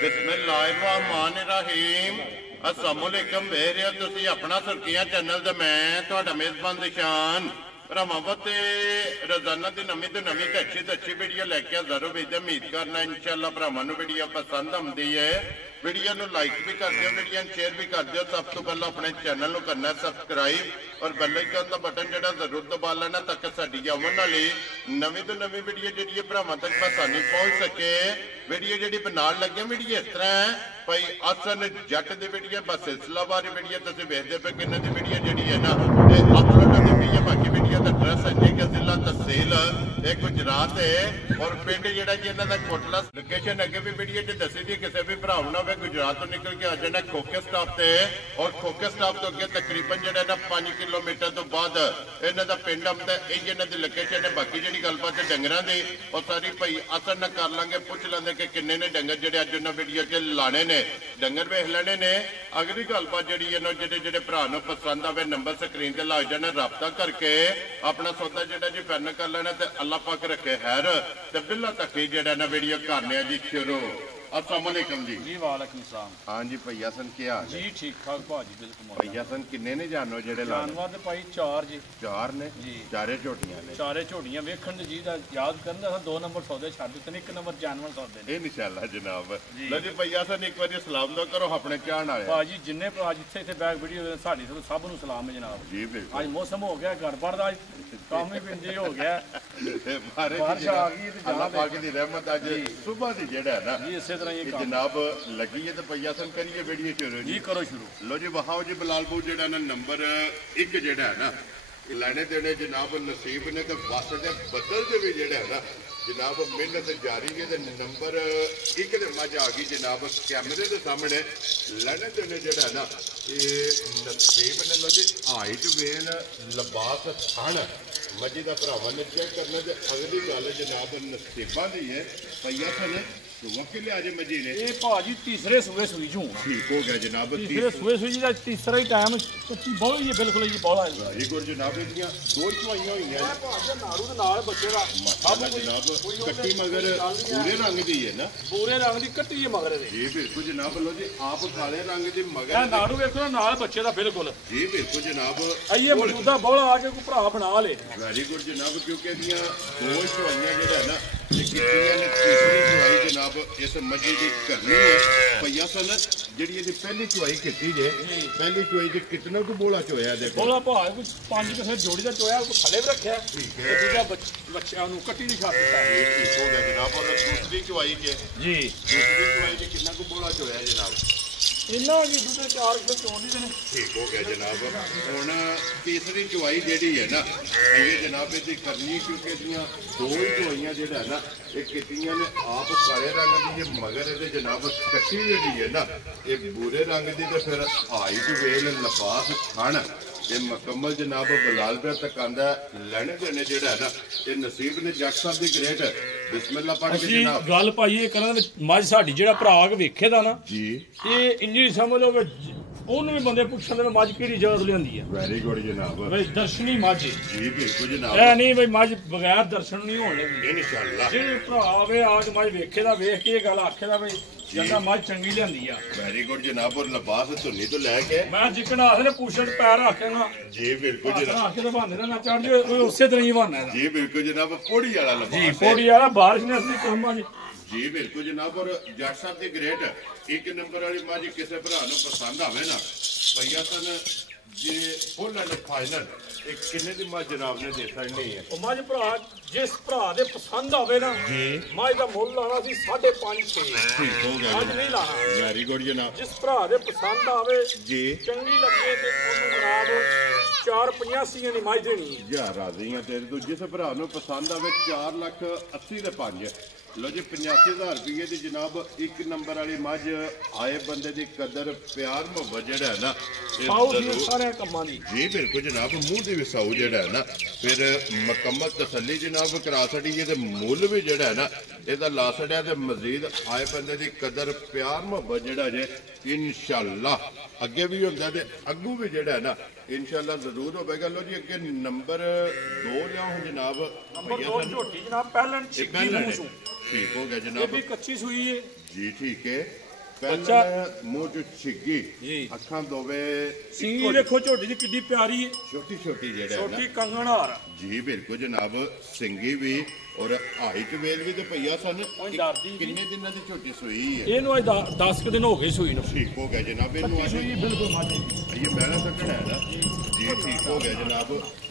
बिस्मिल्लाहिर्रहमानिर्रहीम अस्सलामुअलैकुम वेरियो तुसी अपना सुर्खियां चैनल ते मैं तुहाडा मेजबान दिशान भरावां ते रोजाना दी नवीं तो अच्छी वीडियो लैके हाज़र हो वीडियो उम्मीद करना इंशाअल्लाह भरावां नूं वीडियो पसंद आउंदी है। वीडियो नूं लाइक भी कर दिओ, वीडियो शेयर भी कर दिओ। सब तो पहले अपने चैनल नूं करना सबसक्राइब और बेल आइकन दा बटन जिहड़ा जरूर दबा लेना ताकि साडी आउण वाली नवीं तो नवीं वीडियो जिहड़ी भरावां तक आसानी पहुंच सके। वीडियो जिहड़ी बनाउण लगे वीडियो इस तरह है भाई हसन जट दी वीडियो बस सिलसिलावार वीडियो तुसीं वेखदे पे किन्ने दी वीडियो जिहड़ी है ना ते अपलोड होंदी पई है। बाकी वीडियो दा एड्रैस है जी जिला तहसील ये गुजरात है और पिंड जिहड़ा जी इन्हां दा कोटला लोकेशन अगे भी वीडियो च दसी दी। किसी भी भरा ना हो गुजरात तो निकल के आ जाना खोखे स्टाप से और खोखे स्टाप तो अगे तकरीबन जिहड़ा ना 5 किलोमीटर तो बाद इन्हां दा पिंड आउंदा है। यही इन्हां दी लोकेशन है। बाकी जिहड़ी गलबात है डंगरां दी और सारी भाई असन ना कर लांगे पुछ लेंगे कि किन्ने ने डंगर जिहड़े अज उन्हां वीडियो च लाने ने डंगर वेख लेने ने। अगली गलबात जिहड़ी है जिहड़े भरा नूं पसंद आवे नंबर स्क्रीन ते ला जाना राबता करके अपना सौदा जिहड़ा जी फाइनल कर लेना ते अल्लाह पाक रखे खैर ते बिल्ला तक ही जिहड़ा ना वीडियो करने जी शुरू। अस्सलाम वालेकुम जी। जी वालेकुम सलाम। हाँ जी भैया सन क्या हाल जी ठीक ठाक भाजी बिल्कुल। भैया सन किन्ने ने जानो जेड़े जानवर ते भाई 4 जी। 4 ने जी चारे झोटियां ने चारे झोटियां वेखण दी जी दा याद करन दा 2 नंबर सौदे छੱਡ ਦਿੱਤੇ ਨੇ 1 नंबर जानवर सौदे ने इंशाअल्लाह जनाब। लो जी भैया सन एक बार सलाम दो करो अपने चाहण वाले भाजी जिन्ने भरा जिथे इथे बैक वीडियो साडी तो सब नु सलाम है जनाब जी। बिल्कुल आज मौसम हो गया गड़बड़ दा काम ही पिंजे हो गया बारिश आ गई ते अल्लाह पाक दी रहमत आज सुबह दी जेड़ा है ना जी इसी तरह ये जनाब लगी है तो भैया सन करिए वीडियो शुरू जी करो शुरू। लो जी वहाओ जी बिलाल बू जेड़ा ना नंबर 1 जेड़ा है ना लैने देने जनाब नसीब ने तो बस दे बदल दे भी जेड़ा है ना जनाब मेहनत जारी है। नंबर 1 दे मज आ गई जनाब कैमरे के सामने लैने देने जेड़ा है ना ये नसीब ने लो जी हाइट वेन लिबास थन मजी का भरावां ने चेक करना। अगली गल जनाब नसीबा की है भैया सन वकील आज मजी ने ये भाजी तीसरे सूए सुई जूं ठीक हो गया जनाब। तीसरे सूए सुई दा तीसरा ही टाइम कच्ची बहुत ही बिल्कुल ही बहुत है। वेरी गुड जनाब। इहदियां 2 चुआइयां हुई हैं भाजी नारू दे नाल बच्चे दा माशाअल्लाह जनाब कट्टी मगर पूरे रंग दी है ना पूरे रंग दी कट्टी है मगर दे जी बिल्कुल जनाब। लो जी आप काले रंग दी मगर ये नारू वेखो ना नाल बच्चे दा बिल्कुल जी बिल्कुल जनाब। ये मौजूदा बौला आके को भरा बना ले वेरी गुड जनाब क्योंकि इहदियां 2 चुआइयां जेड़ा है ना कितनियां ने तीसरी चुआई जनाब इस मजी दी करनी है भैया सन जेड़ी इहदी पहली चुआई कीती जे पहली चुआई च कितना को बोला चोया देखो बोला भाई कुछ 5 किसे जोड़ी दा चोया को थले भी रखया ते दूजा बच्चा नु कट्टी दी छाप दिता ठीक हो गया जनाब। और दूसरी चुआई के जी दूसरी चुआई च कितना को बोला चोया जनाब इन्ना जी दूसरे 4 किलो चोंदी ने ठीक हो गया जनाब। हुण तीसरी चुआई जेड़ी है ना ये जनाब इहदी करनी क्योंकि इहदियां 2 ही चुआइयां जेड़ा है ना ये कितियां ने आप काले रंग दी जे मगर इहदे जनाब कट्टी जेड़ी है ना ये भूरे रंग दी ते फिर हाइट वेल लिबास थन ये मुकम्मल जनाब बिलाल पे तक आंदा लैने देने जेड़ा है ना ये नसीब ने जट साहब दी ग्रेट बिस्मिल्लाह पढ़ के जनाब गल भाई ये करा मज साडी जेड़ा भराग वेखे दा ना जी ये इंजी समझ लो कि ਉਹਨੂੰ ਵੀ ਬੰਦੇ ਪੁੱਛਣ ਦੇ ਮੱਝ ਕਿਹੜੀ ਜਗ੍ਹਾ ਤੋਂ ਲਿਆਂਦੀ ਹੈ। ਵੈਰੀ ਗੁੱਡ ਜਨਾਬ। ਬਈ ਦਰਸ਼ਨੀ ਮੱਝ ਜੀ ਬਿਲਕੁਲ ਜਨਾਬ। ਇਹ ਨਹੀਂ ਬਈ ਮੱਝ ਬਗੈਰ ਦਰਸ਼ਨ ਨਹੀਂ ਹੋਣ ਲੱਗੀ ਇਨਸ਼ਾਅੱਲਾ। ਜਿਹੜੇ ਭਰਾ ਆਵੇ ਆ ਕੇ ਮੱਝ ਵੇਖੇ ਦਾ ਵੇਖ ਕੇ ਇਹ ਗੱਲ ਆਖੇ ਦਾ ਬਈ ਜੰਦਾ ਮੱਝ ਚੰਗੀ ਲਿਆਂਦੀ ਆ। ਵੈਰੀ ਗੁੱਡ ਜਨਾਬ। ਔਰ ਲਿਬਾਸ ਧੁੰਨੀ ਤੋਂ ਲੈ ਕੇ ਮੈਂ ਜਿਕਣਾ ਆਖਦੇ ਪੁੱਛਣ ਪੈਰ ਰੱਖੇਗਾ ਜੀ ਬਿਲਕੁਲ ਜਨਾਬ। ਆਖੇ ਦਾ ਬਹਾਨੇ ਦਾ ਨਾ ਚੜ ਜੇ ਉਸੇ ਤਰ੍ਹਾਂ ਹੀ ਬਹਾਨਾ ਹੈ ਜੀ ਬਿਲकुल जनाब। पौड़ी वाला लिबास ਜੀ ਪੌੜੀ ਵਾਲਾ ਬਾਰਿਸ਼ ने असली ਕੰਮ ਜੀ जी बिल्कुल जनाब। और जट साहब की ग्रेट 1 नंबर वाली मज किसी भरा पसंद आवे ना भैया सन जे फुल एंड फाइनल एक किन्ने दी मज जनाब ने दे सकनी है ਉਹ ਮੱਝ ਭਰਾ ਜਿਸ ਭਰਾ ਦੇ ਪਸੰਦ ਆਵੇ ਨਾ जी ਮੱਝ ਦਾ ਮੁੱਲ ਲਾਣਾ ਸੀ 5.5 ठीक हो गया ਅੱਜ ਨਹੀਂ ਲਾਣਾ। वेरी गुड जनाब ਜਿਸ ਭਰਾ ਦੇ ਪਸੰਦ ਆਵੇ जी। ਚੰਗੀ ਲੱਗੇ ਤੇ ਉਹਨੂੰ ਜਨਾਬ 4.85 ਦੀ ਮੱਝ ਦੇਣੀ ਹੈ। या राजी हैं तेरे तो जिस भरा पसंद आवे 4,80,000 दे 5 लो जी 85,000 रुपये की जनाब 1 नंबर वाली मज आए बंदे की कदर प्यार मुहब्बत जेड़ा है ना ਪਾਉ ਦੀ ਸਾਰੇ ਕੰਮਾਂ ਦੀ जी बिल्कुल जनाब मूँह की विसाऊ जेड़ा है ना फिर मुकम्मल तसली जनाब करा छड़िए तो मुल भी जेड़ा है ना यदा ला छड़िया तो मजीद आए बंदे की कदर प्यार मुहब्बत जेड़ा जे इंशाअल्लाह अगे भी होंदा ते अगू भी जेड़ा है ना इंशाअल्लाह जरूर होगा। लो जी अगे नंबर 2 लियाओ जनाब नंबर 2 झोटी जनाब पहलन ठीक हो गया ये जनाब भी कच्ची सुई है जी ठीक है ਪਹਿਲਾਂ ਮੂੰਹ ਚ ਛਿੱਗੀ ਜੀ ਅੱਖਾਂ ਦੋਵੇਂ ਸਿੰਗੀ ਦੇਖੋ ਝੋਟੀ ਦੀ ਕਿੱਡੀ ਪਿਆਰੀ ਹੈ ਛੋਟੀ ਛੋਟੀ ਜਿਹੜਾ ਹੈ ਛੋਟੀ ਨਾ ਕੰਗਣਹਾਰ ਜੀ ਬਿਲਕੁਲ ਜਨਾਬ ਸਿੰਗੀ ਵੀ ਔਰ ਹਾਈਟ ਵੇਲ ਵੀ ਤੇ ਪਈਆ ਸਨ ਡਰਦੀ ਜੀ। ਕਿੰਨੇ ਦਿਨਾਂ ਦੀ ਝੋਟੀ ਸੂਈ ਹੈ ਇਹਨੂੰ ਅੱਜ 10 ਦਿਨ ਹੋ ਗਏ ਸੂਈ ਨੂੰ ਠੀਕ ਹੋ ਗਿਆ ਜਨਾਬ ਇਹਨੂੰ ਅੱਜ ਸੂਈ ਬਿਲਕੁਲ ਮਾਝੇ ਇਹ ਪਹਿਲਾ ਸੱਟਣਾ ਹੈ ਨਾ ਜੀ ਠੀਕ ਹੋ ਗਿਆ ਜਨਾਬ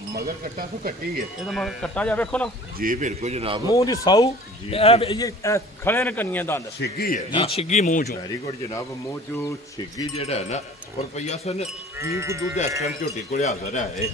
ਮਗਰ ਕੱਟਾ ਸੋ ਕੱਟੀ ਹੈ ਇਹਦਾ ਮਗਰ ਕੱਟਾ ਜਾ ਵੇਖੋ ਨਾ ਜੀ ਬਿਲਕੁਲ ਜਨਾਬ ਮੂੰਹ ਦੀ ਸਾਊ ਜੀ, ਇਹ ਖੜੇ ਨੇ ਕੰਨੀਆਂ ਦੰਦ ਛਿੱਗੀ ਹੈ ਜੀ ਛਿੱਗੀ ਮੂੰਹ ਚੋਂ ਵੈਰੀ ਗੁੱਡ ਜਨਾਬ ਮੂੰਹ ਚੋਂ ਛਿੱਗੀ ਜਿਹੜਾ ਹੈ ਨਾ ਔਰ ਪਈਆ ਸਨ ਕੀ ਕੁ ਦੁੱਧ ਇਸ ਟਾਈਮ ਝੋਟੀ ਕੋਲੇ ਹਾਜ਼ਰ ਹੈ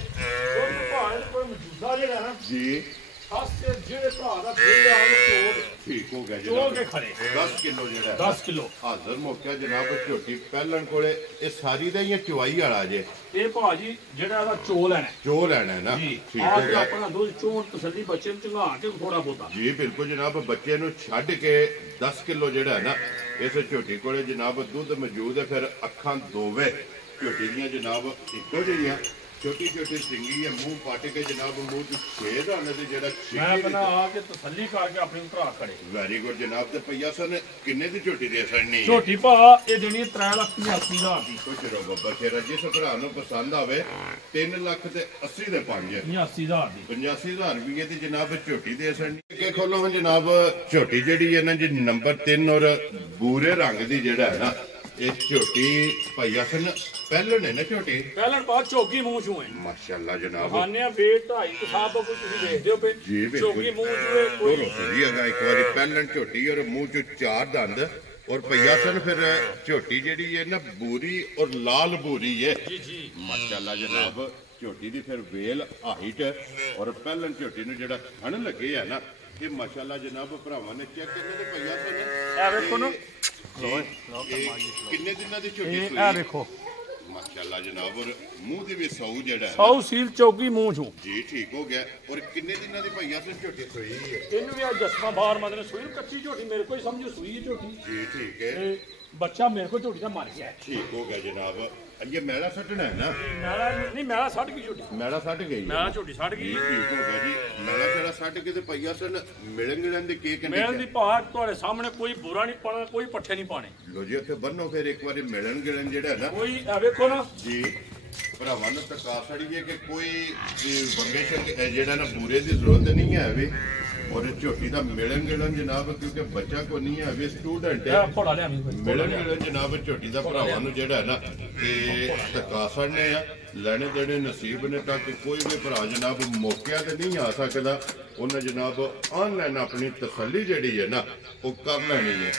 ਕੋਈ ਮੌਜੂਦਾ ਜਿਹੜਾ ਨਾ ਜੀ ਖਾਸੇ ਜਿਹੜੇ ਭਰਾ ਦਾ ਫੇਰ ਆ ਕੋਲ ਠੀਕ ਹੋ ਗਿਆ ਚੋਲ ਜਨਾਬ ਕੇ ਖੜੇ 10 ਕਿਲੋ ਜਿਹੜਾ ਹੈ 10 ਕਿਲੋ ਹਾਜ਼ਰ ਮੌਕਿਆ ਜਨਾਬ ਝੋਟੀ ਪਹਿਲਣ ਕੋਲੇ ਇਹ ਸਾਰੀ ਦਾ ਹੀ ਇਹ ਚੁਆਈ ਵਾਲਾ ਜੇ ਇਹ ਭਾਜੀ ਜਿਹੜਾ ਇਹਦਾ ਚੋਲ ਹੈ ਚੋ ਲੈਣਾ ਹੈ ਨਾ ਜੀ ਠੀਕ ਆ ਹੋ ਕੇ ਗਿਆ ਆਪਣਾ ਦੁੱਧ ਚੋਣ ਤਸੱਲੀ ਬੱਚੇ ਨੂੰ ਚੰਗਾ ਕੇ ਥੋੜਾ ਬੋਤਾ ਜੀ ਬਿਲਕੁਲ ਜਨਾਬ ਬੱਚੇ ਨੂੰ ਛੱਡ ਕੇ 10 ਕਿਲੋ ਜਿਹੜਾ ਹੈ ਨਾ ਇਸ ਝੋਟੀ ਕੋਲੇ ਜਨਾਬ ਦੁੱਧ ਮੌਜੂਦ ਹੈ ਫਿਰ ਅੱਖਾਂ ਦੋਵੇਂ ਝੋਟੀ ਦੀਆਂ ਜਨਾਬ ਇੱਕੋ ਜਿਹੀਆਂ ਛੋਟੀ ਛੋਟੀ ਸਿੰਗੀ ਹੈ ਮੂੰਹ ਪੱਟ ਕੇ ਜਨਾਬ ਮੂੰਹ ਚ ਛੇਦ ਆਣੇ ਤੇ ਜਿਹੜਾ ਮੈਂ ਛਿੱਕੀ ਪਹਿਲਾਂ ਆ ਕੇ ਤਸੱਲੀ ਕਰਕੇ ਆਪਣੇ ਭਰਾ ਖੜੇ ਵੈਰੀ ਗੁੱਡ ਜਨਾਬ ਤੇ ਪਈਆ ਸਨ ਕਿੰਨੇ ਦੀ ਝੋਟੀ ਦੇ ਸੜਨੀ ਝੋਟੀ ਭਾ ਇਹ ਦੇਣੀ 3,85,000 ਦੀ ਕੁਛ ਰੋ ਬੱਬਾ ਸ਼ੇਰਾ ਜਿਸ ਭਰਾ ਨੂੰ ਪਸੰਦ ਆਵੇ 3 ਲੱਖ ਤੇ 80 ਦੇ 5 89,000 ਦੀ 85,000 ਰੁਪਏ ਦੀ ਜਨਾਬ ਝੋਟੀ ਦੇ ਸੜਨੀ ਅੱਗੇ ਖੋਲੋ ਹੁਣ ਜਨਾਬ ਝੋਟੀ ਜਿਹੜੀ ਹੈ ਨਾ ਜੀ ਨੰਬਰ 3 ਔਰ ਬੂਰੇ ਰੰਗ ਦੀ ਜਿਹੜਾ ਹੈ ਨਾ ਇਹ ਝੋਟੀ ਭਈਆ ਸਨ ਪਹਿਲਾਂ ਨੇ ਨਾ ਝੋਟੀ ਪਹਿਲਾਂ ਬਾਅਦ ਚੋਗੀ ਮੂੰਹ ਚੋਂ ਹੈ ਮਾਸ਼ਾਅੱਲਾ ਜਨਾਬ ਖਾਨਿਆ ਵੇਟ 2.5 ਸਾਲ ਤੋਂ ਕੋਈ ਤੁਸੀਂ ਦੇਖਦੇ ਹੋ ਪਏ ਜੀ ਬਿਲਕੁਲ ਚੋਗੀ ਮੂੰਹ ਚੋਂ ਹੈ ਕੋਈ ਜੀ ਹੈਗਾ ਇੱਕ ਵਾਰੀ ਪਹਿਲਾਂ ਝੋਟੀ ਔਰ ਮੂੰਹ ਚ 4 ਦੰਦ ਔਰ ਭਈਆ ਸਨ ਫਿਰ ਝੋਟੀ ਜਿਹੜੀ ਹੈ ਨਾ ਬੂਰੀ ਔਰ ਲਾਲ ਬੂਰੀ ਹੈ ਜੀ ਜੀ ਮਾਸ਼ਾਅੱਲਾ ਜਨਾਬ ਝੋਟੀ ਦੀ ਫਿਰ ਵੇਲ ਹਾਈਟ ਔਰ ਪਹਿਲਾਂ ਝੋਟੀ ਨੂੰ ਜਿਹੜਾ ਥਣ ਲੱਗੇ ਆ ਨਾ ਇਹ ਮਾਸ਼ਾਅੱਲਾ ਜਨਾਬ ਭਰਾਵਾਂ ਨੇ ਚੈੱਕ ਕਰਨੇ ਤੇ ਭਈਆ ਸਨ ਇਹ ਵੇਖੋ ਨਾ ਇਹ ਕਿੰਨੇ ਦਿਨਾਂ ਦੀ ਝੋਟੀ ਇਹ ਸੂਈ ਵੇਖੋ ਮਾਸ਼ਾਅੱਲਾ ਜਨਾਬ ਔਰ ਮੂੰਹ ਦੇ ਵੀ ਸੌ ਜਿਹੜਾ ਹੈ ਸਾਊ ਸੀਲ ਚੋਗੀ ਮੂੰਹ ਚੋਂ ਜੀ ਠੀਕ ਹੋ ਗਿਆ ਔਰ ਕਿੰਨੇ ਦਿਨਾਂ ਦੀ ਭਈਆ ਸਨ ਝੋਟੀ ਸੂਈ ਹੈ ਇਹਨੂੰ ਵੀ ਅੱਜ 10ਵਾਂ ਬਾਹਰ ਮਤਲਬ ਸੂਈ ਕੱਚੀ ਝੋਟੀ ਮੇਰੇ ਕੋਲ ਸਮਝੋ ਸੂਈ ਹੈ ਝੋਟੀ ਜੀ ਠੀਕ ਹੈ ਤੇ ਬੱਚਾ ਮੇਰੇ ਕੋਲ ਝੋਟੀ ਦਾ ਮਰ ਗਿਆ ਹੈ। ਠੀਕ ਹੋ ਗਿਆ ਜਨਾਬ ਇਹ ਮੈਲਾ ਸੱਟਣਾ ਹੈ ਨਾ ਮੈਲਾ ਨਹੀਂ ਮੈਲਾ ਸੱਟ ਗਈ ਝੋਟੀ ਮੈਲਾ ਸੱਟ ਗਈ ਹੈ ਮੈਲਾ ਝੋਟੀ ਸੱਟ ਜੀ ਗਈ ਠੀਕ ਹੋ ਗਿਆ ਜੀ ਮੈਲਾ ਤੇਰਾ ਸੱਟ ਕੇ ਤੇ ਪਈਆ ਸਨ ਮਿਲਣ ਗਿਲਣ ਦੇ ਕੀ ਕਹਿੰਦੇ ਮੇਲ ਦੀ ਭਾਅ ਤੁਹਾਡੇ ਸਾਹਮਣੇ ਕੋਈ ਬੁਰਾ ਨਹੀਂ ਪਾਣਾ ਕੋਈ ਪੱਠੇ ਨਹੀਂ ਪਾਣੇ ਲੋ ਜੀ ਉੱਥੇ ਬੰਨੋ ਫਿਰ ਇੱਕ ਵਾਰੀ ਮਿਲਣ ਗਿਲਣ ਜਿਹੜਾ ਹੈ ਨਾ ਕੋਈ ਇਹ ਵੇਖੋ ਨਾ ਜੀ ਭਰਾਵਾਂ ਨੂੰ ਤਕਾ ਸੜੀਏ ਕਿ ਕੋਈ ਵੰਗੇ ਸ਼ੰਗ ਜਿਹੜਾ ਨਾ ਬੂਰੇ ਦੀ ਜ਼ਰੂਰਤ ਨਹੀਂ ਹੈ ਵੀ ਔਰ ਝੋਟੀ ਦਾ ਮਿਲਣ ਗਿਲਣ ਜਨਾਬ ਕਿਉਂਕਿ ਬੱਚਾ ਕੋ ਨਹੀਂ ਹੈ ਵੀ ਸਟੂਡੈਂਟ ਹੈ ਇਹ ਭੋਲਾ ਲਿਆ ਮੈਨੂੰ ਮਿਲਣ ਗਿਲਣ ਜਨਾਬ ਝੋਟੀ ਦਾ ਭਰਾਵਾਂ ਨੂੰ ਜਿਹੜਾ ਹੈ ਨਾ ਤੇ ਤਕਾ ਸੜਨੇ ਆ ਲੈਣੇ ਦੇਣੇ ਨਸੀਬ ਨੇ ਤਾਂ ਕਿ ਕੋਈ ਵੀ ਭਰਾ ਜਨਾਬ ਮੌਕਿਆਂ ਤੇ ਨਹੀਂ ਆ ਸਕਦਾ ਉਹਨੇ ਜਨਾਬ ਆਨਲਾਈਨ ਆਪਣੀ ਤਸੱਲੀ ਜਿਹੜੀ ਹੈ ਨਾ ਉਹ ਕਰ ਲੈਣੀ ਹੈ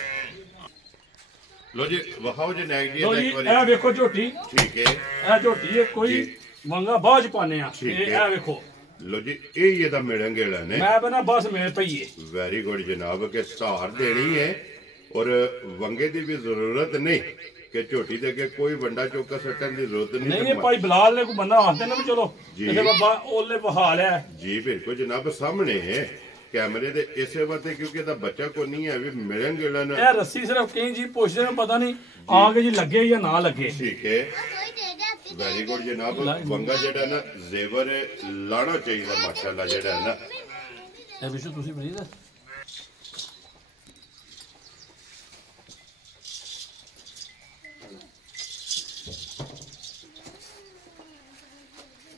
ਲੋ ਜੀ ਵਹਾਓ ਜੀ ਨੈਕ ਦੀ ਲੋ ਜੀ ਇੱਕ ਵਾਰੀ ਇਹ ਵੇਖੋ ਝੋਟੀ ਠੀਕ ਹੈ ਇਹ ਝੋਟੀ ਹੈ ਕੋਈ ਮੰਗਾ ਬਾਜ ਪਾਣੇ ਆ ਠੀਕ ਇਹ ਹੈ। ਇਹ ਵੇਖੋ ਲੋ ਜੀ ਇਹ ਇਹਦਾ ਮਿਲਣ ਗਿਲਣ ਨੇ ਮੈਂ ਬਣਾ ਬਸ ਮੇਰੇ ਪਈਏ ਵੈਰੀ ਗੁੱਡ ਜਨਾਬ ਕਿ ਸਹਾਰ ਦੇਣੀ ਹੈ ਔਰ ਵੰਗੇ ਦੀ ਵੀ ਜ਼ਰੂਰਤ ਨਹੀਂ ਕਿ ਝੋਟੀ ਦੇ ਅੱਗੇ ਕੋਈ ਵੰਡਾ ਚੌਕਾ ਸੱਟਣ ਦੀ ਜ਼ਰੂਰਤ ਨਹੀਂ ਨਹੀਂ ਨਹੀਂ ਭਾਈ ਬਲਾਲ ਨੇ ਕੋਈ ਬੰਦਾ ਆਂਦੇ ਨਾ ਵੀ ਚਲੋ ਜੀ। ਇਹਦੇ ਬਾਬਾ ਉਹਲੇ ਬਹਾ ਲਿਆ ਜੀ ਬਿਲਕੁਲ ਜਨਾਬ ਸਾਹਮਣੇ ਹੈ ਕੈਮਰੇ ਦੇ ਇਸੇ ਵਾਤੇ ਕਿਉਂਕਿ ਇਹਦਾ ਬੱਚਾ ਕੋ ਨਹੀਂ ਹੈ ਵੀ ਮਿਲਣ ਗਿਲਣ ਇਹ ਰੱਸੀ ਸਿਰਫ ਕਈ ਜੀ ਪੁੱਛਦੇ ਨੇ ਪਤਾ ਨਹੀਂ ਆ ਕੇ ਜੀ ਲੱਗੇ ਜਾਂ ਨਾ ਲੱਗੇ ਠੀਕ ਹੈ ਵੈਰੀ ਗੁੱਡ ਜਨਾਬ ਵੰਗਾ ਜਿਹੜਾ ਨਾ ਜ਼ੇਵਰ ਲਾਣਾ ਚਾਹੀਦਾ ਮਾਸ਼ਾਅੱਲਾ ਜਿਹੜਾ ਹੈ ਨਾ ਇਹ ਵਿਸ਼ੂ ਤੁਸੀਂ ਬਰੀਦ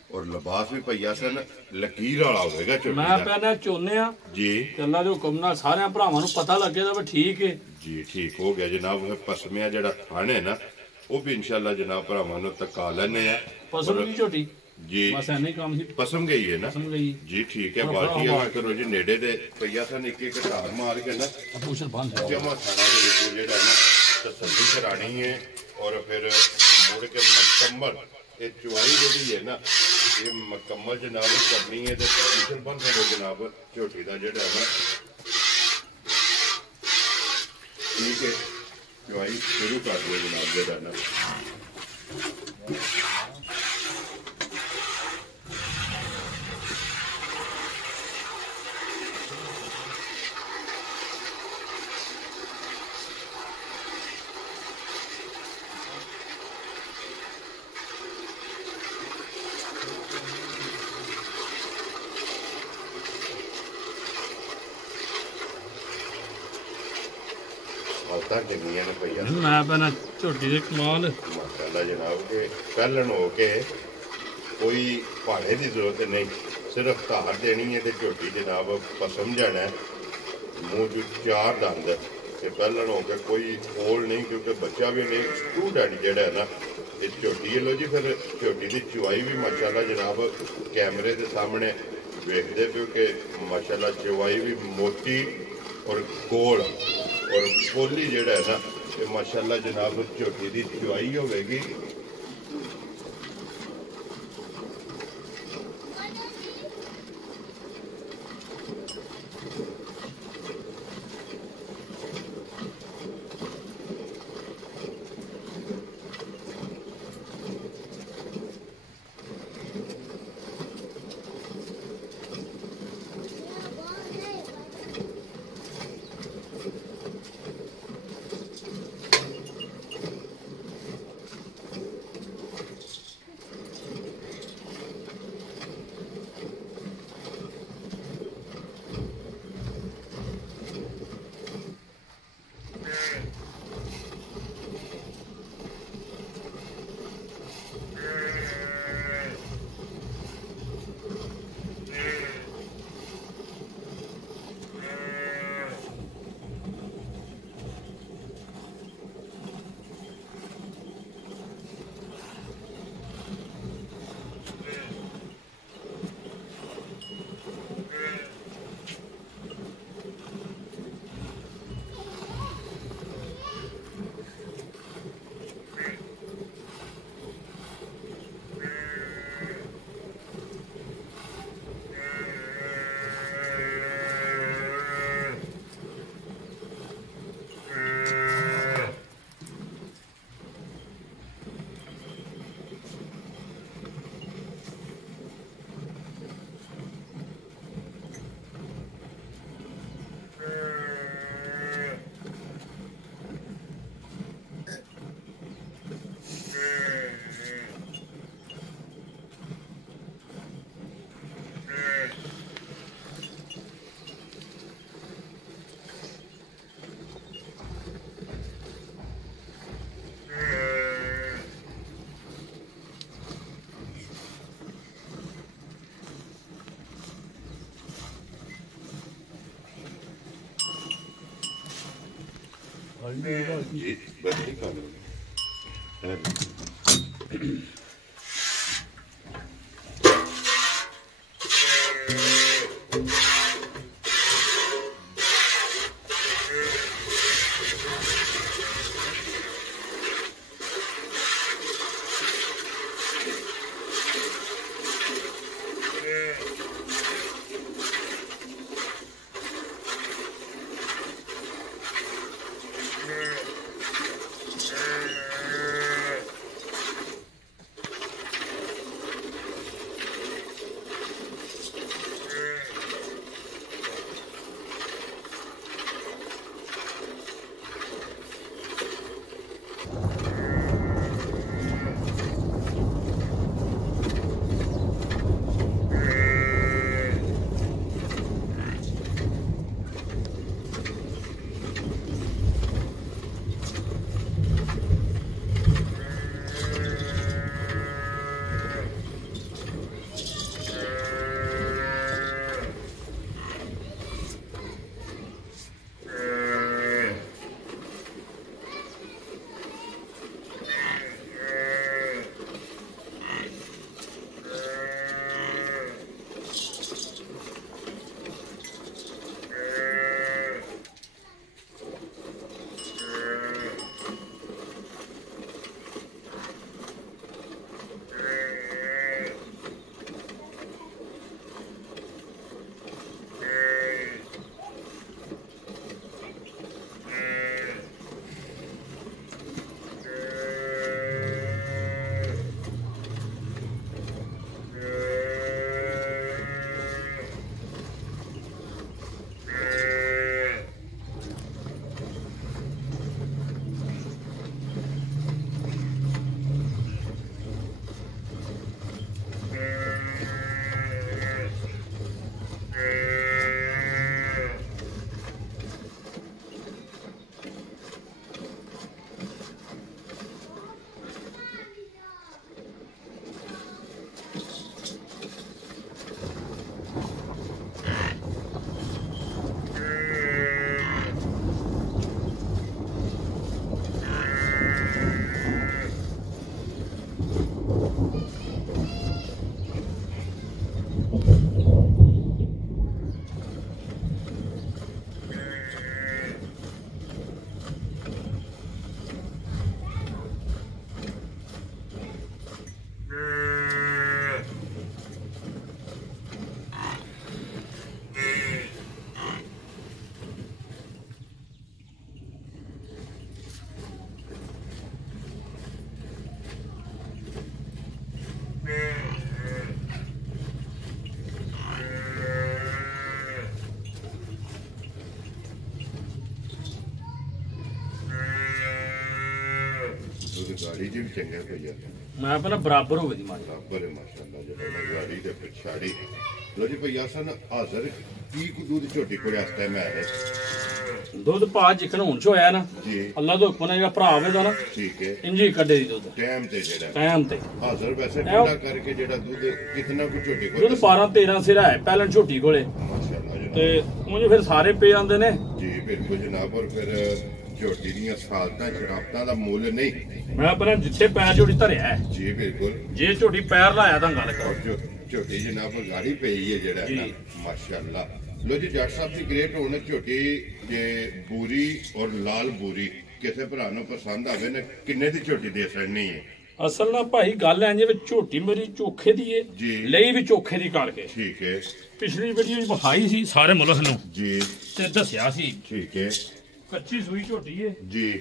ਔਰ ਲਿਬਾਸ ਵੀ ਭਈਆ ਸਨ ਲਕੀਰ ਵਾਲਾ ਹੋਵੇਗਾ ਝੋਟੀ ਮੈਂ ਦਾ ਪਹਿਲਾਂ ਚੋਨੇ ਆ ਜੀ ਤੇ ਅੱਲਾ ਦੇ ਹੁਕਮ ਨਾਲ ਸਾਰਿਆਂ ਭਰਾਵਾਂ ਨੂੰ ਪਤਾ ਲੱਗੇਗਾ ਵੀ ਠੀਕ ਹੈ ਜੀ ਠੀਕ ਹੋ ਗਿਆ ਜਨਾਬ ਫਿਰ ਪਸਮਿਆ ਜਿਹੜਾ ਥਣ ਹੈ ਨਾ ਉਹ ਵੀ ਇਨਸ਼ਾਅੱਲਾ ਜਨਾਬ ਭਰਾਵਾਂ ਨੂੰ ਤਕਾ ਲੈਣੇ ਆ ਪਸੰਦ ਦੀ ਝੋਟੀ ਜੀ ਬਸ ਐਨੇ ਕੰਮ ਸੀ ਪਸਮ ਗਈ ਹੈ ਨਾ ਪਸੰਦ ਗਈ ਜੀ ਠੀਕ ਹੈ ਬਾਲਟੀਆਂ ਮੈਂ ਕਰੋ ਜੀ ਨੇੜੇ ਦੇ ਪਈਆ ਸਨ ਇੱਕ ਇੱਕ ਢਾਰ ਮਾਰ ਕੇ ਨਾ ਪੂਛਲ ਬੰਦ ਹੈ ਜਮਾ ਥਾਣਾ ਦੇ ਵਿੱਚ ਜਿਹੜਾ ਨਾ ਤਸੱਲੀ ਕਰਾਣੀ ਹੈ ਔਰ ਫਿਰ ਮੁੜ ਕੇ ਮੁਕੰਮਲ ਇਹ ਚੁਆਈ ਜਿਹੜੀ ਹੈ ਨਾ ਇਹ ਮੁਕੰਮਲ ਜਨਾਬ ਕਰਨੀ ਹੈ ਤੇ ਪੋਜੀਸ਼ਨ ਬੰਦ ਕਰੋ ਜਨਾਬ ਝੋਟੀ ਦਾ ਜਿਹੜਾ ਹੈ ਨਾ ਠੀਕ ਹੈ ਚੁਆਈ ਸ਼ੁਰੂ ਕਰ ਦਿਓ ਜਨਾਬ ਜਿਹੜਾ ਨਾ ਲੱਤਾਂ ਚੰਗੀਆਂ ਨੇ ਭਈਆ मैं पहना झोटी दे कमाल माशाल्लाह जनाब के पहलन हो के कोई भाड़े की जरूरत नहीं सिर्फ धार देनी है तो झोटी जनाब पसम जाना है मूँह च 4 दंद ते पहलन हो के कोई होल नहीं क्योंकि बच्चा भी नहीं स्टूडेंट जड़ा है ना ये झोटी लो जी फिर झोटी की चुवाई भी माशाल्लाह जनाब कैमरे के सामने वेखते पे कि माशाल्लाह चुवाई भी मोटी और गोल और पोली जड़ा है ना ये माशाल्लाह जनाब झोटी की चुवाई होगी जी बस ठीक है ਦੁੱਧ ਗਾੜੀ ਜੀ ਵੀ ਚੰਗਾ ਭਈਆ ਮੈਂ ਪਹਿਲਾਂ ਬਰਾਬਰ ਹੋਵੇ ਦੀ ਮਾਂ ਬਰਾਬਰ ਹੈ ਮਾਸ਼ਾਅੱਲਾ ਜਿਹੜਾ ਗਾੜੀ ਤੇ ਪਿਛਾੜੀ ਲੋ ਜੀ ਭਈਆ ਸਨ ਹਾਜ਼ਰ ਕੀ ਕੁ ਦੁੱਧ ਝੋਟੀ ਕੋਲ ਇਸ ਟਾਈਮ ਹੈ ਦੁੱਧ ਪਾ ਜਿਕਣ ਹੁਣ ਚ ਹੋਇਆ ਨਾ ਜੀ ਅੱਲਾ ਤੋਂ ਹੁਕਮ ਨਾਲ ਜਿਹੜਾ ਭਰਾ ਹੋਵੇਗਾ ਨਾ ਠੀਕ ਹੈ ਇੰਜੀ ਕੱਢੇ ਦੀ ਦੁੱਧ ਟਾਈਮ ਤੇ ਜਿਹੜਾ ਟਾਈਮ ਤੇ ਹਾਜ਼ਰ ਵੈਸੇ ਠੰਡਾ ਕਰਕੇ ਜਿਹੜਾ ਦੁੱਧ ਕਿਤਨਾ ਕੁ ਝੋਟੀ ਕੋਲ ਦੁੱਧ 12 13 ਸਿਰਾ ਹੈ ਪਹਿਲਾਂ ਝੋਟੀ ਕੋਲੇ ਮਾਸ਼ਾਅੱਲਾ ਤੇ ਉਹ ਫਿਰ ਸਾਰੇ ਪੇ ਆਂਦੇ ਨੇ ਜੀ ਬਿਲਕੁਲ ਜਨਾਬ ਔਰ ਫਿਰ ਝੋਟੀ ਦੀਆਂ ਸਾਲਤਾਂ ਸ਼ਰਾਬਤਾਂ ਦਾ ਮੁੱਲ ਨਹੀਂ ਮੈਂ ਆਪਣਾ ਜਿੱਥੇ ਪੈਰ ਝੋਟੀ ਧਰਿਆ ਹੈ ਜੀ ਬਿਲਕੁਲ ਜੇ ਝੋਟੀ ਪੈਰ ਲਾਇਆ ਤਾਂ ਗੱਲ ਕਰੋ ਝੋਟੀ ਜਨਾਬ ਗਾੜੀ ਪਈ ਹੈ ਜਿਹੜਾ ਨਾ ਮਾਸ਼ਾਅੱਲਾ ਲੋ ਜੀ ਜੱਟ ਸਾਹਿਬ ਦੀ ਗ੍ਰੇਟ ਹੋਣ ਝੋਟੀ ਜੇ ਬੂਰੀ ਔਰ ਲਾਲ ਬੂਰੀ ਕਿਸੇ ਭਰਾ ਨੂੰ ਪਸੰਦ ਆਵੇ ਨਾ ਕਿੰਨੇ ਦੀ ਝੋਟੀ ਦੇ ਸਕਣੀ ਹੈ ਅਸਲ ਨਾਲ ਭਾਈ ਗੱਲ ਐ ਜਿਵੇਂ ਝੋਟੀ ਮੇਰੀ ਚੋਖੇ ਦੀ ਏ ਲਈ ਵੀ ਚੋਖੇ ਦੀ ਕਰਕੇ ਠੀਕ ਹੈ ਪਿਛਲੀ ਵੀਡੀਓ ਵਿੱਚ ਵਿਖਾਈ ਸੀ ਸਾਰੇ ਮੁਲਕ ਨੂੰ ਜੀ ਤੇ ਦੱਸਿਆ ਸੀ ਠੀਕ ਹੈ ਕੱਚੀ ਸੂਈ ਝੋਟੀ ਏ ਜੀ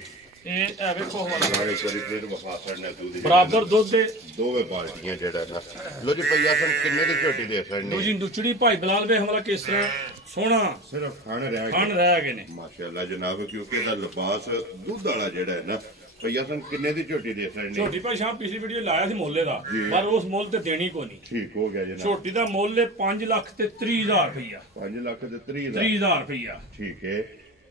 ਇਹ ਐ ਵੇਖੋ ਹੁਣ ਨਾਲੇ ਕਰੀ ਫਿਰ ਵਫਾ ਕਰਨਾ ਦੁੱਧ ਬਰਾਬਰ ਦੁੱਧ ਦੇ ਦੋਵੇਂ ਬਾਲਟੀਆਂ ਜਿਹੜਾ ਨਾ ਲੋ ਜੀ ਭਈਆ ਸਨ ਕਿੰਨੇ ਦੀ ਝੋਟੀ ਦੇ ਸਕਣੀ ਦੂਜੀ ਨੁਚੜੀ ਭਾਈ ਬਲਾਲ ਵੇ ਹਮਲਾ ਕਿਸ ਤਰ੍ਹਾਂ ਸੋਹਣਾ ਸਿਰਫ ਖਾਣ ਰਹਿ ਗਏ ਨੇ ਮਾਸ਼ਾਅੱਲਾ ਜਨਾਬ ਕਿਉਂਕਿ ਇਹਦਾ ਲਿਬਾਸ ਦੁੱਧ ਵਾਲਾ ਜਿਹੜਾ ਹੈ ਨਾ ਭਈਆ ਸਨ ਕਿੰਨੇ ਦੀ ਝੋਟੀ ਦੇ ਸਕਣੀ ਝੋਟੀ ਭਾਈ ਸ਼ਾਮ ਪਿਛਲੀ ਵੀਡੀਓ ਲਾਇਆ ਸੀ ਮੁੱਲੇ ਦਾ ਪਰ ਉਸ ਮੁੱਲ ਤੇ ਦੇਣੀ ਕੋ ਨਹੀਂ ਠੀਕ ਹੋ ਗਿਆ ਜਨਾਬ ਝੋਟੀ ਦਾ ਮੁੱਲ 5 ਲੱਖ ਤੇ 30,000 ਰੁਪਈਆ 5 ਲੱਖ ਤੇ 30,000 30,000 ਰੁਪਈਆ ਠੀਕ ਹੈ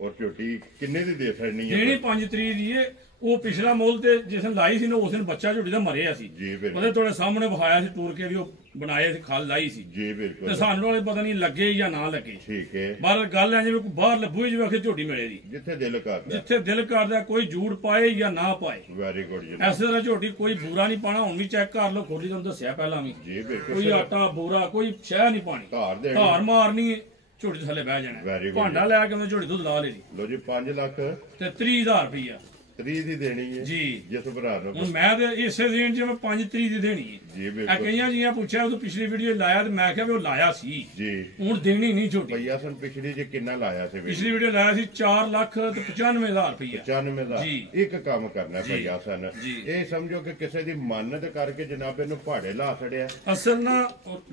ਔਰ ਝੋਟੀ ਕਿੰਨੇ ਦੀ ਦੇ ਸਕਣੀ ਹੈ ਦੇਣੀ 5 ਤਰੀਕ ਦੀ ਏ ਉਹ ਪਿਛਲਾ ਮੁੱਲ ਤੇ ਜਿਸ ਦਿਨ ਲਾਈ ਸੀ ਨਾ ਉਸ ਦਿਨ ਬੱਚਾ ਝੋਟੀ ਦਾ ਮਰਿਆ ਸੀ ਜੀ ਬਿਲਕੁਲ ਉਹਦੇ ਤੁਹਾਡੇ ਸਾਹਮਣੇ ਵਿਖਾਇਆ ਸੀ ਟੂਰ ਕੇ ਵੀ ਉਹ ਬਣਾਏ ਸੀ ਖਲ ਲਾਈ ਸੀ ਜੀ ਬਿਲਕੁਲ ਤੇ ਸਾਨੂੰ ਵਾਲੇ ਪਤਾ ਨਹੀਂ ਲੱਗੇ ਜਾਂ ਨਾ ਲੱਗੇ ਠੀਕ ਹੈ ਪਰ ਗੱਲ ਐ ਜਿਵੇਂ ਕੋਈ ਬਾਹਰ ਲੱਭੂ ਜਿਵੇਂ ਆਖੇ ਝੋਟੀ ਮਿਲੇ ਦੀ ਜਿੱਥੇ ਦਿਲ ਕਰਦਾ ਜਿੱਥੇ ਦਿਲ ਕਰਦਾ ਕੋਈ ਝੂੜ ਪਾਏ ਜਾਂ ਨਾ ਪਾਏ ਵੈਰੀ ਗੁੱਡ ਜੀ ਐਸੇ ਤਰ੍ਹਾਂ ਝੋਟੀ ਕੋਈ ਬੂਰਾ ਨਹੀਂ ਪਾਣਾ ਹੁਣ ਵੀ ਚੈੱਕ ਕਰ ਲਓ ਖੋਲੀ ਤੁਹਾਨੂੰ ਦੱਸਿਆ ਪਹਿਲਾਂ ਵੀ ਜੀ ਬਿਲਕੁਲ ਕੋਈ ਆਟਾ ਬੂਰਾ ਕੋਈ ਸ਼ਹਿ ਨਹੀਂ ਪਾਣੀ ਧਾਰ ਮਾਰਨੀ ਹੈ ਝੋਟੀ ਥੱਲੇ ਬਹਿ ਜਾਣਾ ਭਾਂਡਾ ਲੈ ਕੇ ਉਹਨੇ ਝੋਟੀ ਦੁੱਧ ਲਾ ਲਈ ਲੋ ਜੀ 5 ਲੱਖ ਤੇ 30,000 ਰੁਪਈਆ 30 ਦੀ ਦੇਣੀ ਹੈ ਜੀ ਜਿਸ ਭਰਾ ਨੂੰ ਹੁਣ ਮੈਂ ਤੇ ਇਸੇ ਰੇਂਜ 'ਚ ਮੈਂ 5 ਤਰੀਕ ਦੀ ਦੇਣੀ ਹੈ ਜੀ ਆ ਬਿਲਕੁਲ ਕਈਆਂ ਜੀਆਂ ਪੁੱਛਿਆ ਉਹ ਪਿਛਲੀ ਵੀਡੀਓ ਲਾਇਆ ਤੇ ਮੈਂ ਕਿਹਾ ਵੀ ਉਹ ਲਾਇਆ ਸੀ ਜੀ ਹੁਣ ਦੇਣੀ ਨਹੀਂ ਝੋਟੀ ਭਈਆ ਸਨ ਪਿਛਲੀ ਜੇ ਕਿੰਨਾ ਲਾਇਆ ਸੀ ਪਿਛਲੀ ਵੀਡੀਓ ਲਾਇਆ ਸੀ 4 ਲੱਖ ਤੇ 95,000 ਰੁਪਈਆ 95 ਦਾ ਜੀ। ਇੱਕ ਕੰਮ ਕਰਨਾ ਭਈਆ ਸਨ ਇਹ ਸਮਝੋ ਕਿ ਕਿਸੇ ਦੀ ਮੰਨਤ ਕਰਕੇ ਜਨਾਬ ਇਹਨੂੰ ਪਹਾੜੇ ਲਾ ਛੜਿਆ ਅਸਲ ਨਾ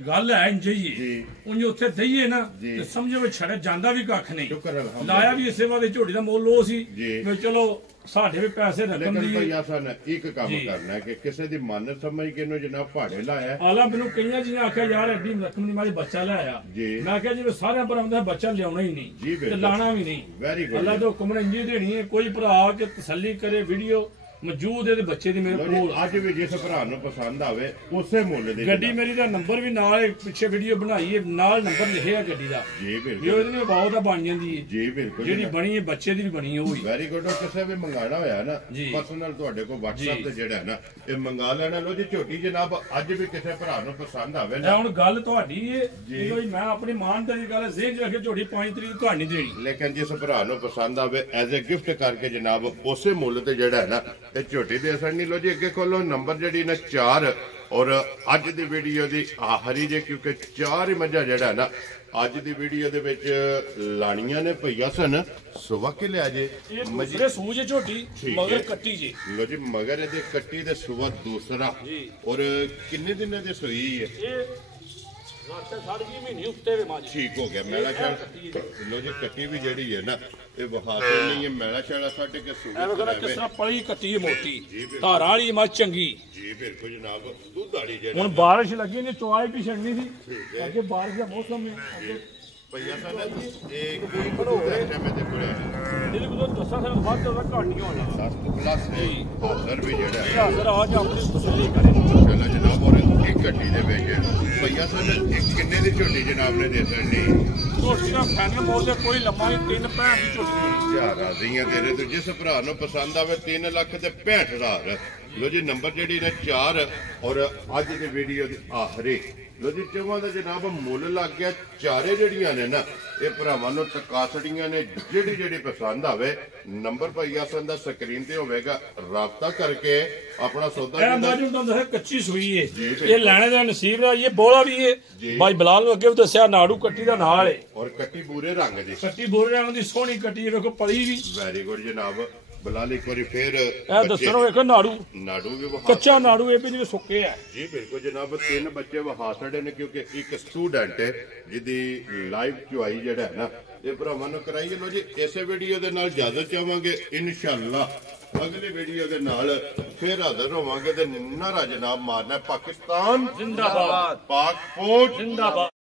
ਗੱਲ ਹੈ ਇੰਜ ਹੀ ਜੀ ਉਂਝ ਉੱਥੇ ਦਈਏ ਨਾ ਤੇ ਸਮਝੋ ਵੀ ਛੜੇ ਜਾਂਦਾ ਵੀ ਕੱਖ ਨਹੀਂ ਸ਼ੁਕਰ ਅਲਹਮਦੁਲਿਲਾ ਲਾਇਆ ਵੀ ਇਸੇ ਵਾਦੇ ਝੋਟੀ ਦਾ ਮੁੱਲ ਉਹ ਸੀ ਜੀ। ਵੀ ਚਲੋ ਸਾਡੇ ਵੀ ਪੈਸੇ ਰਕਮ ਲੇਕਿਨ ਦੀ ਭਈਆ ਸਨ ਇੱਕ ਕੰਮ ਕਰਨਾ ਕਿ ਕਿਸੇ ਦੀ ਮੰਨਤ ਸਮਝ ਕੇ ਇਹਨੂੰ ਜਨਾਬ ਪਹਾੜੇ ਲਾਇਆ ਆਲਾ ਮੈਨੂੰ ਕਈਆਂ ਜੀ ਆਖਿਆ ਯਾਰ ਐਡੀ ਰਕਮ ਦੀ ਮਾਰੀ ਬੱਚਾ ਲੈ ਆਇਆ ਜੀ। ਮੈਂ ਕਿਹਾ ਜੀ ਸਾਰਿਆਂ ਭਰਾਵਾਂ ਦਾ ਬੱਚਾ ਲਿਆਉਣਾ ਹੀ ਜੀ ਨਹੀਂ ਬਿਲਕੁਲ। ਤੇ ਲਾਣਾ ਵੀ ਨਹੀਂ ਵੈਰੀ ਗੁੱਡ ਅੱਲਾ ਤੋਂ ਹੁਕਮ ਨੇ ਇੰਜੀ ਦੇਣੀ ਹੈ ਕੋਈ ਭਰਾ ਆ ਕੇ ਤਸੱਲੀ ਕਰੇ ਵੀਡੀਓ ਮੌਜੂਦ ਇਹਦੇ ਬੱਚੇ ਦੀ ਮੇਰੇ ਕੋਲ ਅੱਜ ਵੀ ਜਿਸ ਭਰਾ ਨੂੰ ਪਸੰਦ ਆਵੇ ਉਸੇ ਮੁੱਲ ਦੀ ਗੱਡੀ ਮੇਰੀ ਦਾ ਨੰਬਰ ਵੀ ਨਾਲ ਪਿੱਛੇ ਵੀਡੀਓ ਬਣਾਈ ਹੈ ਨਾਲ ਨੰਬਰ ਲਿਖਿਆ ਗੱਡੀ ਦਾ ਜੀ ਵੀ ਬਿਲਕੁਲ ਉਹਦੇ ਨਾਲ ਬਹੁਤ ਦਾ ਬਣ ਜਾਂਦੀ ਹੈ ਜੀ ਬਿਲਕੁਲ ਜਿਹੜੀ ਬਣੀ ਹੈ ਬੱਚੇ ਦੀ ਵੀ ਬਣੀ ਹੋਈ ਵੈਰੀ ਗੁੱਡ ਕਿਸੇ ਵੀ ਮੰਗਾਣਾ ਹੋਇਆ ਨਾ ਜੀ। ਪਰਸਨਲ ਤੁਹਾਡੇ ਕੋਲ WhatsApp ਤੇ ਜਿਹੜਾ ਹੈ ਨਾ ਇਹ ਮੰਗਾ ਲੈਣਾ ਲੋ ਜੀ ਝੋਟੀ ਜਨਾਬ ਅੱਜ ਵੀ ਕਿਸੇ ਭਰਾ ਨੂੰ ਪਸੰਦ ਆਵੇ ਇਹ ਨਾ ਹੁਣ ਗੱਲ ਤੁਹਾਡੀ ਹੈ ਜਦੋਂ ਮੈਂ ਆਪਣੀ ਮਾਨਤਾ ਦੀ ਗੱਲ ਜ਼ੇਨ ਚ ਰੱਖੇ ਝੋਟੀ 5 ਤਰੀਕ ਤੁਹਾਨੂੰ ਨਹੀਂ ਦੇਣੀ ਲੇਕਿਨ ਜਿਸ ਭਰਾ ਨੂੰ ਪਸੰਦ ਆਵੇ ਐਜ਼ ਅ ਗਿਫਟ ਕਰਕੇ ਜਨਾਬ ਉਸੇ ਮੁੱਲ ਤੇ ਜਿਹੜਾ ਹੈ ਨਾ ਇਹ ਝੋਟੀ ਦੇ ਅਸਰ ਨਹੀਂ ਲੋ ਜੀ ਅੱਗੇ ਖੋਲੋ ਨੰਬਰ ਜਿਹੜੀ ਨਾ 4 ਔਰ ਅੱਜ ਦੀ ਵੀਡੀਓ ਦੀ ਆਖਰੀ ਜੇ ਕਿਉਂਕਿ 4 ਹੀ ਮੱਝਾਂ ਜਿਹੜਾ ਹੈ ਨਾ ਅੱਜ ਦੀ ਵੀਡੀਓ ਦੇ ਵਿੱਚ ਲਾਣੀਆਂ ਨੇ ਭਈਆ ਸਨ ਸੁਬਾ ਕੇ ਲਿਆ ਜੇ ਇਹ ਦੂਸਰੇ ਸੂਜ ਹੈ ਝੋਟੀ ਮਗਰ ਕੱਟੀ ਜੀ ਲੋ ਜੀ ਮਗਰ ਇਹਦੇ ਕੱਟੀ ਦੇ ਸੁਬਾ ਦੂਸਰਾ ਔਰ ਕਿੰਨੇ ਦਿਨਾਂ ਦੀ ਸੂਈ ਹੈ ਇਹ ਰਾਤੇ 3.5 ਮਹੀਨੇ ਉੱਤੇ ਵੀ ਮਾਜੀ ਠੀਕ ਹੋ ਗਿਆ ਮੈਲਾ ਛਾਲ ਲੋ ਜੀ ਕੱਟੀ ਵੀ ਜਿਹੜੀ ਹੈ ਨਾ ਇਹ ਵਹਾਸੇ ਨਹੀਂ ਹੈ ਮੈਲਾ ਛਾਲਾ ਸਾਡੇ ਕੇ ਸੂਈ ਐਵੇਂ ਕਹਿੰਦਾ ਕਿਸ ਤਰ੍ਹਾਂ ਪਲੀ ਕੱਟੀ ਹੈ ਮੋਟੀ ਧਾਰਾਂ ਵਾਲੀ ਮੱਝ ਚੰਗੀ ਜੀ ਬਿਲਕੁਲ ਜਨਾਬ ਦੁੱਧ ਵਾਲੀ ਜਿਹੜੀ ਹੁਣ ਬਾਰਿਸ਼ ਲੱਗੀ ਨੇ ਚੁਆਈ ਵੀ ਛੱਡਣੀ ਸੀ ਅੱਗੇ ਬਾਰਿਸ਼ ਦਾ ਮੌਸਮ ਹੈ ਭਈਆ ਸਾਹਿਬ ਇਹ ਕੀ ਦੁੱਧ ਹੈ ਸਮੇਂ ਦੇ ਕੋਲੇ ਇਹਦੇ ਕੋਲ ਦੱਸਾਂ ਸਾਨੂੰ ਵੱਧ ਤੋਂ ਵੱਧ ਘੱਟ ਨਹੀਂ ਹੋਣਾ 10 ਪਲੱਸ ਹੈ ਹਾਜ਼ਰ ਵੀ ਜਿਹੜਾ ਇਹ ਹਾਜ਼ਰ ਆ ਜਾ ਆਪਣੀ ਤਸੱਲੀ ਕਰੇ ਚਲੋ ਜਨਾਬ ਔਰ ਇੱਕ ਗੱਡੀ ਦੇ ਵਿੱਚ ਭਈਆ ਸਾਹਿਬ ਇੱਕ ਕਿੰਨੇ ਦੀ ਝੋਟੀ ਜਨਾਬ ਨੇ ਦੇ ਸਕਣੀ ਝੋਟੀ ਦਾ ਫਾਈਨਲ ਮੋਲ ਤੇ ਕੋਈ ਲੰਮਾ ਨਹੀਂ 3 ਭੈਣ ਦੀ ਝੋਟੀ ਯਾਰ ਰਾਜ਼ੀਆਂ ਤੇਰੇ ਤੋਂ ਜਿਸ ਭਰਾ ਨੂੰ ਪਸੰਦ ਆਵੇ 3 ਲੱਖ ਤੇ 65,000 ਲੋ ਜੀ ਨੰਬਰ ਜਿਹੜੀ ਨੇ 4 ਔਰ ਅੱਜ ਦੀ ਵੀਡੀਓ ਦੀ ਆਖਰੀ ਲੋ ਜੀ ਚਵਾਂ ਦਾ ਜਨਾਬ ਮੁੱਲ ਲੱਗ ਗਿਆ ਚਾਰੇ ਜਿਹੜੀਆਂ ਨੇ ਨਾ ਇਹ ਭਰਾਵਾਂ ਨੂੰ ਤਕਾਸੜੀਆਂ ਨੇ ਜਿਹੜੀ ਪਸੰਦ ਆਵੇ ਨੰਬਰ ਭਈਆ ਸਨ ਦਾ ਸਕਰੀਨ ਤੇ ਹੋਵੇਗਾ ਰਾਬਤਾ ਕਰਕੇ ਆਪਣਾ ਸੌਦਾ ਇਹ ਮਾਜੂ ਤਾਂ ਦੱਸਿਆ ਕੱਚੀ ਸੂਈ ਏ ਇਹ ਲੈਣੇ ਦਾ ਨਸੀਬ ਦਾ ਇਹ ਬੋਲਾ ਵੀ ਏ ਬਾਈ ਬਲਾਲ ਨੂੰ ਅੱਗੇ ਵੀ ਦੱਸਿਆ ਨਾੜੂ ਕੱਟੀ ਦਾ ਨਾਲ ਏ ਔਰ ਕੱਟੀ ਬੂਰੇ ਰੰਗ ਦੀ ਕੱਟੀ ਬੋਰੇ ਰੰਗ ਦੀ ਸੋਹਣੀ ਕੱਟੀ ਵੇਖੋ ਪਲੀ ਵੀ ਵੈਰੀ ਗੁੱਡ ਜਨਾਬ ਬਲਾਲ ਇੱਕ ਵਾਰੀ ਫੇਰ ਇਹ ਦੱਸਣੋ ਵੇਖੋ ਨਾੜੂ ਵੀ ਵਹਾ ਕੱਚਾ ਨਾੜੂ ਇਹ ਵੀ ਜਿਵੇਂ ਸੁੱਕੇ ਆ ਜੀ ਬਿਲਕੁਲ ਜਨਾਬ 3 ਬੱਚੇ ਵਹਾ ਛੜੇ ਨੇ ਕਿਉਂਕਿ ਇੱਕ ਸਟੂਡੈਂਟ ਹੈ ਜਿਹਦੀ ਲਾਈਵ ਚੁਆਈ ਜਿਹੜਾ ਹੈ ਨਾ ਇਹ ਭਰਾਵਾਂ ਨੂੰ ਕਰਾਈਏ ਲੋ ਜੀ ਇਸੇ ਵੀਡੀਓ ਦੇ ਨਾਲ ਇਜਾਜ਼ਤ ਚਾਹਾਂਗੇ ਇਨਸ਼ਾਅੱਲਾ ਅਗਲੀ ਵੀਡੀਓ ਦੇ ਨਾਲ ਫਿਰ ਹਾਜ਼ਰ ਹੋਵਾਂਗੇ ਤੇ ਨਾਰਾ ਜਨਾਬ ਮਾਰਨਾ ਪਾਕਿਸਤਾਨ ਜ਼ਿੰਦਾਬਾਦ ਪਾਕ ਫੌਜ ਜ਼ਿੰਦਾਬਾਦ